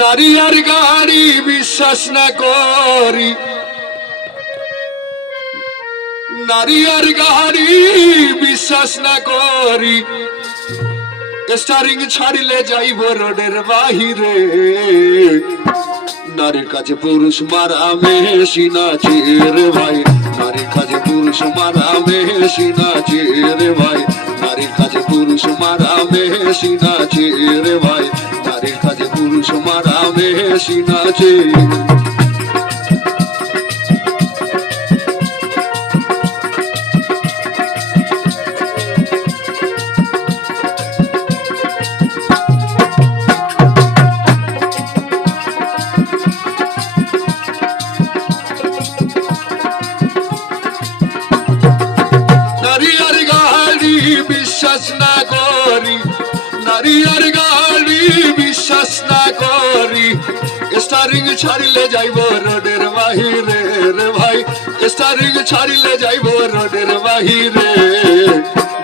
নারী আর গাড়ি বিশ্বাস না করি, নারী আর গাড়ি বিশ্বাস না করি, স্টারিং ছাড়িলে যাইব রোডের বাহিরে। নারীর কাছে পুরুষ মারা মেশি নাচে রে ভাই, নারীর কাছে পুরুষ মারা মেশি নাচে রে ভাই, নারীর কাছে পুরুষ মারা মেশি নাচে রে ভাই, নারীর কাছে পুরুষ মারা মেশি নাচে। বিশ্বাস না করি, নারী আর গাড়ি বিশ্বাস না করি, স্টারিং ছাড়িলে যাইব রোডের বাহিরে রে ভাই, স্টারিং ছাড়িলে যাইব রোডের বাহিরে।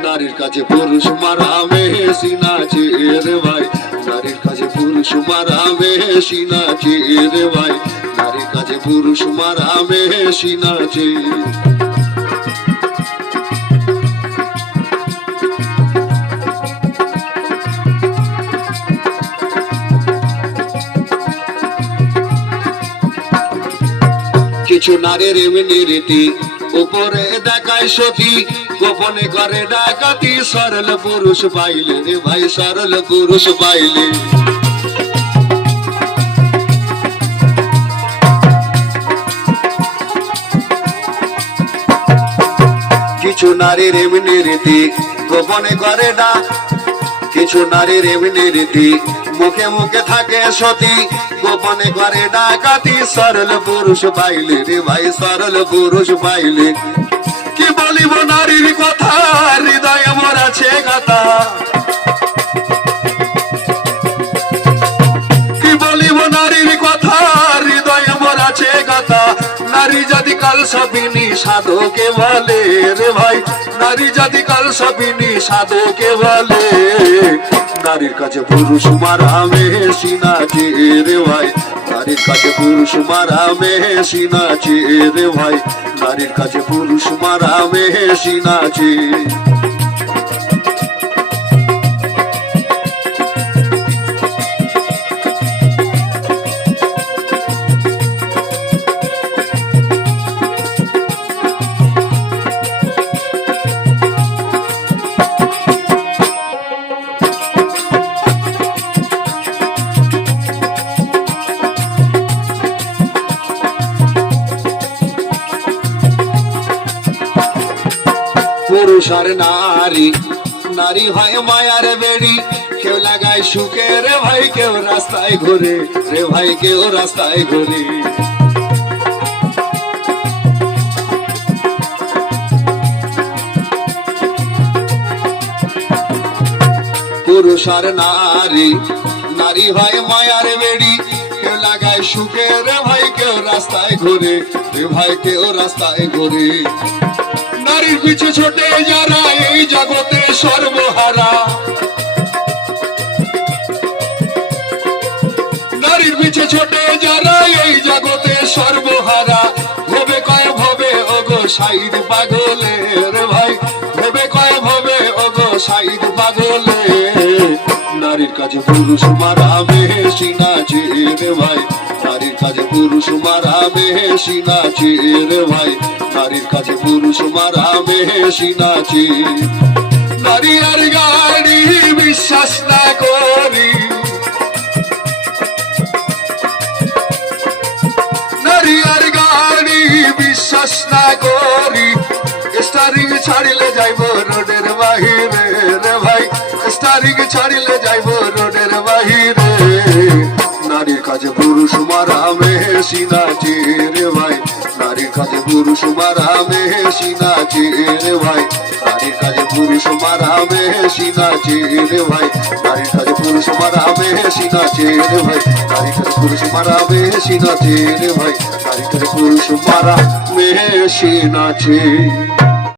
নারীর কাছে পুরুষ মারা মেশি নাচে রে ভাই, নারীর কাছে পুরুষ মারা মেশি নাচে রে ভাই, নারীর কাছে পুরুষ মারা মেশি নাচে। কিছু নারীর এমনি রীতি উপরে দেখায় সতী, গোপনে করে ডাকাতি, সরল পুরুষ পাইলে রে ভাই, সরল পুরুষ পাইলে। কিছু নারীর এমনি রীতি গোপনে করে কিছু নারীর এমনি রীতি মুখে মুখে থাকে সতী, গোপনে করে ডাকাতি, সরল পুরুষ পাইলে রে ভাই, সরল পুরুষ পাইলে। কি বলিব নারীর কথা, হৃদয় আমার আছে গাথা, কি বলিব নারীর কথা, হৃদয় আমার আছে গাথা। নারী যদি কাল সবিনী সাধকে বলে রে ভাই, নারী যদি কাল সবিনী সাধকে বলে। নারীর কাছে পুরুষ মারা মেশি নাচে রে ভাই, নারীর কাছে পুরুষ মারা মেশি নাচে রে ভাই, নারীর কাছে পুরুষ মারা মেশি নাচে। পুরুষ আর নারী, নারী হয় মায়ার বেড়ি, কেউ লাগায় সুখে রে ভাই, কেউ রাস্তায় ঘুরে রে ভাই, কেউ রাস্তায় ঘুরে। পুরুষ আর নারী, নারী হয় মায়ার বেড়ি, কেউ লাগায় সুখে রে ভাই, কেউ রাস্তায় ঘুরে রে ভাই, কেউ রাস্তায় ঘুরে। নারীর পিছু ছোটে যারা এই জগতে সর্বহারা, নারীর পিছু ছোটে যারা এই জগতে সর্বহারা। ভবে কয় ভবে ওগো সাইদ পাগলে রে ভাই, ভবে কয় ভবে ওগো সাইদ পাগলে। নারীর কাছে পুরুষ মারা মেশি নাচে রে ভাই, নারীর কাছে পুরুষ মারা মেশি নাচে রে ভাই, নারীর কাছে পুরুষ মারা মেশি নাচে। নারী আর গাড়ি বিশ্বাস না করি, নারী আর গাড়ি বিশ্বাস না করি, স্টারিং ছাড়িলে যাইব রোডের বাহিরে রে ভাই, স্টারিং ছাড়িলে যাইব রোডের বাহিরে। নারীর কাছে পুরুষ মারা মেশি নাচে রে ভাই, নারীর কাছে পুরুষ মারা মেশি নাচে রে ভাই, নারীর কাছে পুরুষ মারা মেশি নাচে রে ভাই, নারীর কাছে পুরুষ মারা মেশি নাচে রে ভাই, নারীর কাছে পুরুষ মারা মেশি নাচে রে ভাই, নারীর কাছে পুরুষ মারা মেশি নাচে।